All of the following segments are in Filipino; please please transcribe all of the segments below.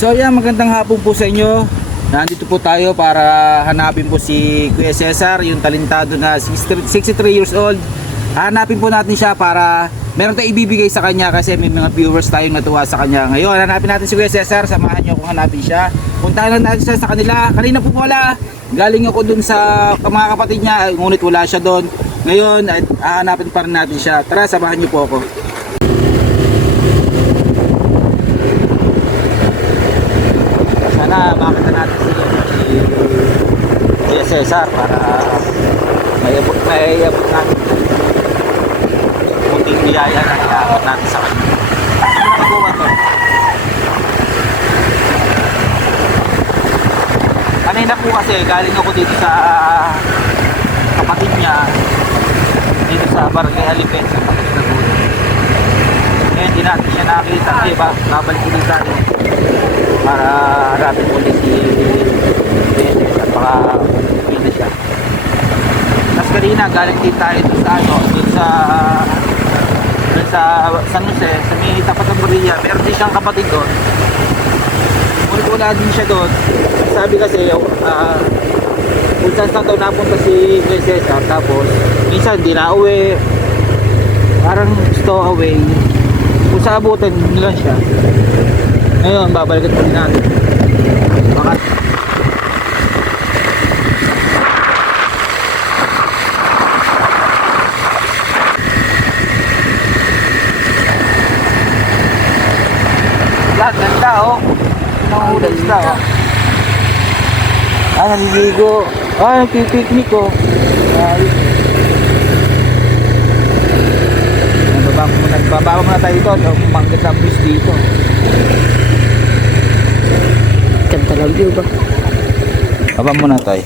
So yan, magandang hapon po sa inyo. Nandito po tayo para hanapin po si Kuya Cesar, yung talentado na 63 years old. Hanapin po natin siya para meron tayong ibibigay sa kanya kasi may mga viewers tayong natuwa sa kanya. Ngayon, hanapin natin si Kuya Cesar. Samahan niyo kung hanapin siya. Puntahan lang natin siya sa kanila. Kanina po wala. Galing ako dun sa mga kapatid niya, ngunit wala siya doon. Ngayon, hanapin pa rin natin siya. Tara, samahan niyo po ako. Sana makita natin si Kuya Cesar para may abot natin kunting biyaya na iaabot natin sa kanya. Ano nagawa to? Kanina po kasi galing ako dito sa kapatid niya dito sa Barangay Alipet sa kapatid na gulo. Ngayon hindi natin siya nakita, diba? Babalik ulit tayo para harapin ulit si Cesar at baka yun na siya. Tapos kanina galing din tayo dito sa sa San Jose, sa may tapat ng Maria. Meron din siyang kapatid doon. Wala din siya doon. Sabi kasi kung saan daw napunta si Kuya Cesar, tapos minsan hindi na uwi, parang stow away. Kung sa abutan nila siya. Ngayon, babalikan po din natin. Baka yan, ganda oh. Nanguhulog sila oh. Naliligo. Nagpipiknik oh. Nagbaba muna tayo dito. Manggit ang bus dito. Ganda lang view ba? Baba muna tayo.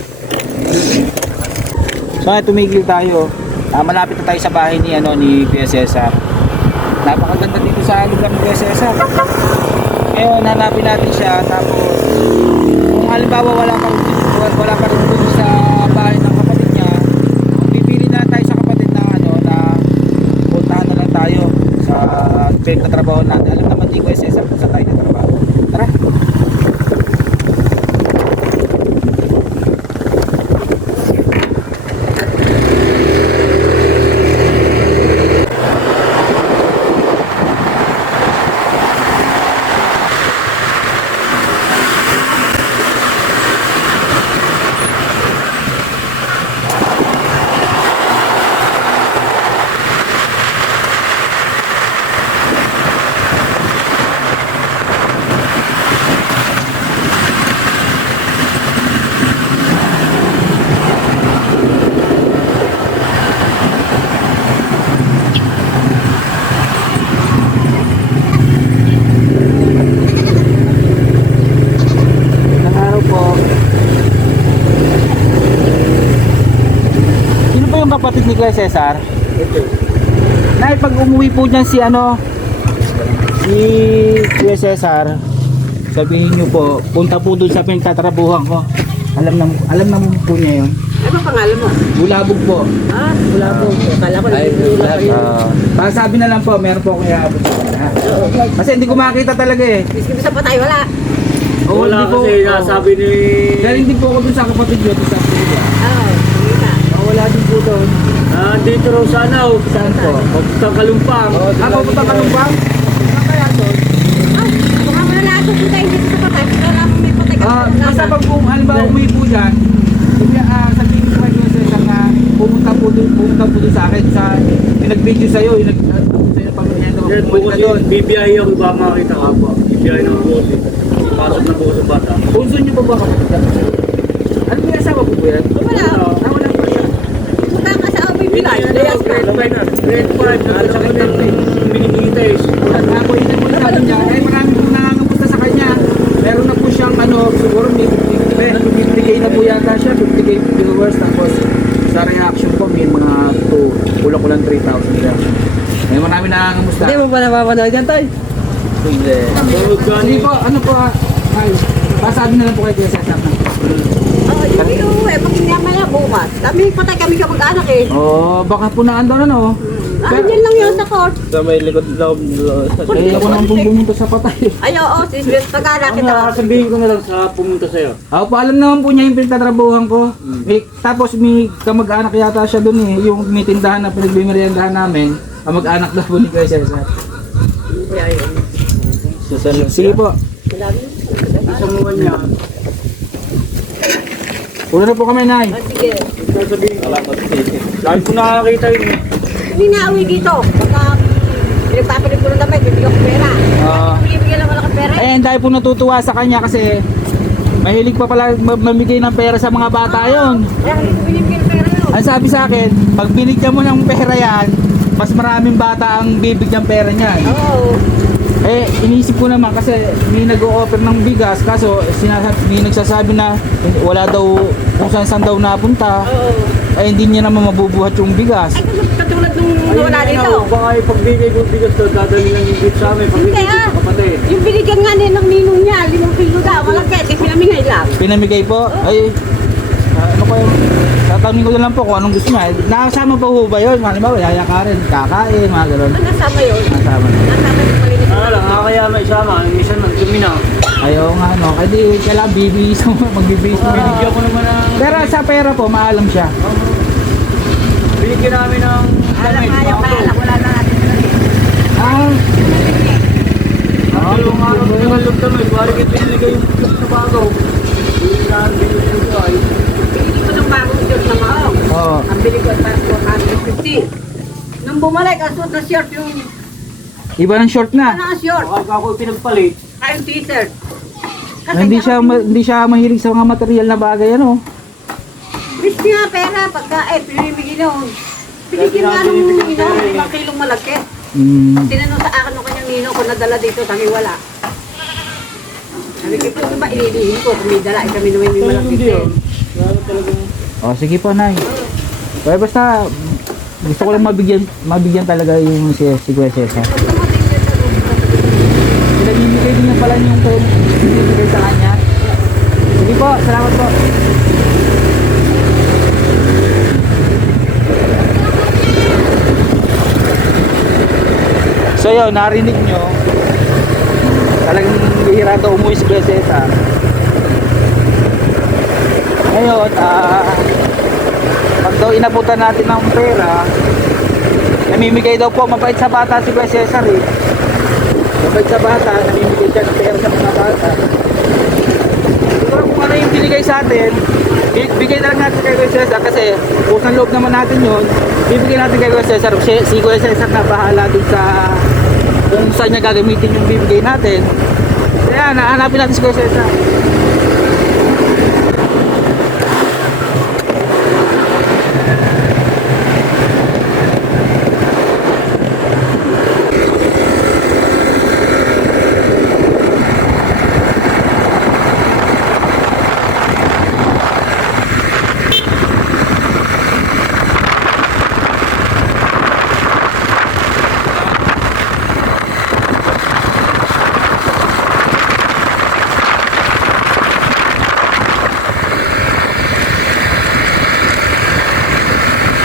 So tumigil tayo. Malapit na tayo sa bahay ni Kuya Cesar. Napakaganda dito sa lugar ni Kuya Cesar. Ngayon hanapin natin siya, tapos kung halimbawa wala pa rin dito sa bahay ng kapatid niya, pipili na tayo sa kapatid na na puntahan na lang tayo sa trabaho natin. Alam naman ni Kuya Cesar kung saan tayo na trabaho. Tara! Kapatid ni Kuya Cesar. Nay, pag umuwi po niyan si Kuya Cesar, sabihin niyo po, punta po doon sa pinagtatrabuhan ko. Alam naman po niya 'yon. Ano pangalan mo? Bulabog po. Bulabog. Akala ko Sabi na lang po, meron po akong iabot sa kanya. Kasi hindi ko makita talaga eh. Miskin sa patay, wala. Wala po, kasi nasabi ni... galing din po ako doon sa kapatid niyo, doon sa Puga. Wala din po doon. Dito raw sana o. Saan po? Papuntang Kalumpang. Papuntang Kalumpang? Saan kaya doon? Ako nga wala ito punta hindi sa patay. Wala akong may patay. Basta pag halimbawa umuwi po dyan, sabihin ko kayo na pumunta po doon sa akin sa pinag-video sa'yo, yung sa'yo pamilya Yan po kasi bibiyahe ako, iba makakita ka po. Bibiyahe ng buwan eh. Pasok na po sa bata. Punso nyo pa ba kapatid? Ano may asawa po po yan? Wala. Wala pa siya. Punta ka sa Apoy Bilay. Grade 5 na sakit ng minihitis. Ako yun po sabi niya, marami po nangangamusta sa kanya. Meron na po siyang siguro may 50k na po yata siya, 50k viewers, tapos sa reaction po may mga kulang 3,000 siya. May marami nangangamusta. Hindi mo pa napapanood yan, Toy? Hindi. Sige po, ay, pasabi na lang po kayo Kuya Cesar na. Kami uwi, pag hindi naman na bukas. Kami patay kami kamag-anak eh. Oh, baka punaan daw na no. Andyan lang yun sa court. Sa may likod loob. Eh, ako naman pong pumunta sa patay. Ay, oo, sis, pag-ala Ang kita. sabihin ko na lang sa pumunta sa'yo. Ako po, alam naman po niya yung pinagtatrabuhan ko. Tapos may kamag-anak yata siya doon eh. Yung may tindahan na pinagbimeriendahan namin. Kamag-anak daw po ni Kuya Cesar. Sige po. Isang buwan niya. Una na po kami, Nay. Sige. Sasabihin ko. Lagi ko nakakita yun eh. Hindi na uwi dito. Baka pinagpapalit ko ng damit, bibigyan ko pera. Bibigyan lang wala ka pera. Eh, dahil po natutuwa sa kanya kasi mahilig pa pala mamigay ng pera sa mga bata yon. Kaya hindi ko binibigyan ng pera yun. Ang sabi sa akin, pag binigyan mo ng pera yan, mas maraming bata ang bibigyan pera niyan. Oo. Eh, iniisip ko naman kasi may nag-o-offer ng bigas kaso may nagsasabi na wala daw kung saan daw napunta. Oo. Ay hindi niya naman mabubuhat yung bigas. Katulad nung wala dito. Baka ipagbigay ko bigas to, dadali lang yung gift sa amin. Hindi Pagbigay ko ah. sa kapatid. Yung binigyan nga nila ng ninong niya, 5 kilo daw. Malagkit, pinamingay lang. Pinamigay po. Ay, ano ko yung tatanungin ko na lang po kung anong gusto niya. Nakasama pa ho ba yun? Halimbawa, yayakarin, kakain, mga gano'n. Ano nasama yun? Nakasama na. Nasama yung malinis. Lang, kaya may isama. Minsan nagdumi na. Ayaw nga, no. Kaya kailangan bibihis mo, magbibihis mo. Binigyan ko naman ng... Pero sa pera po, maalam siya. Binigyan namin ng... Alam nga yung kaya wala na natin sila dito. Ah, Dalawang araw na nagalog kami. Bari kita pinigay yung gift na bago. Hindi na binigyan ko ay... Bili ko ng bagong shirt na maong. oo. Ang bili ko at 450. Nung bumalik, ang suot na shirt yung... Iba ng short na. Ano ang shirt? Baka ako pinagpalit. Ay, yung t-shirt. Kasi Hindi siya mahilig sa mga material na bagay, ano. Bis nga pera, pagka pinibigyan nung... Binigyan nga nung 5 kilong malagkit. Tinanong sa akin ng kanyang nino kung nadala dito, sabi wala. Sabi ko, kung ba ililihin ko, kung may dala, kami naman may malagkit din. O, sige po, Nay. Kaya basta, gusto ko lang mabigyan talaga yung si Kuya Cesar. Pinamimigay din niya pala yung pinamimigay sa kanya. Sige po, salamat po. So yun, narinig nyo, talagang bihira daw umuwi si Kuya Cesar. Ngayon, pag daw inabutan natin ng pera, namimigay daw po, mabait sa bata si Kuya Cesar eh. Mabait sa bata, namimigay siya ng pera sa mga bata. Siguro kung ano yung binigay sa atin, bigay na lang natin kay Kuya Cesar kasi pusang loob naman natin yun. Bibigay natin kay Kuya Cesar. Si Kuya Cesar na bahala dun sa kung saan niya gagamitin yung bibigay natin. Kaya nahanapin natin si Kuya Cesar.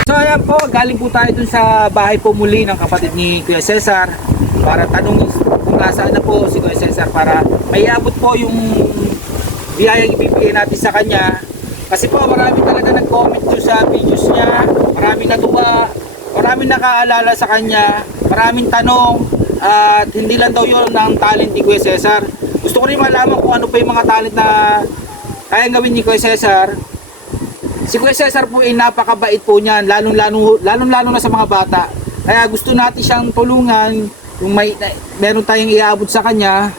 So ayan po, galing po tayo dun sa bahay po muli ng kapatid ni Kuya Cesar para tanungin kung nasaan na po si Kuya Cesar para may abot po yung biyayang ibibigay natin sa kanya. Kasi po marami talaga nag-comment doon sa videos niya, maraming natuwa, maraming nakaalala sa kanya, maraming tanong at hindi lang daw yun ng talent ni Kuya Cesar. Gusto ko rin malaman kung ano pa yung mga talent na kayang gawin ni Kuya Cesar. Si Kuya Cesar po ay napakabait po niyan, lalong-lalo na sa mga bata. Kaya gusto natin siyang tulungan kung meron tayong iaabot sa kanya.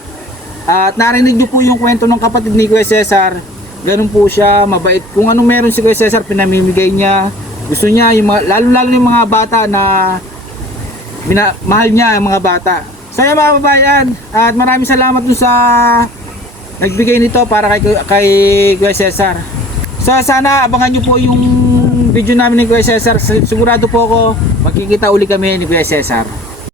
At narinig niyo po yung kwento ng kapatid ni Kuya Cesar. Ganun po siya, mabait. Kung anong meron si Kuya Cesar, pinamimigay niya. Gusto niya, lalong-lalo yung mga bata na mahal niya ang mga bata. Saya mga babayan, at maraming salamat dun sa nagbigay nito para kay Kuya Cesar. So sana abangan nyo po yung video namin ni Kuya Cesar. Sigurado po ako magkikita uli kami ni Kuya Cesar.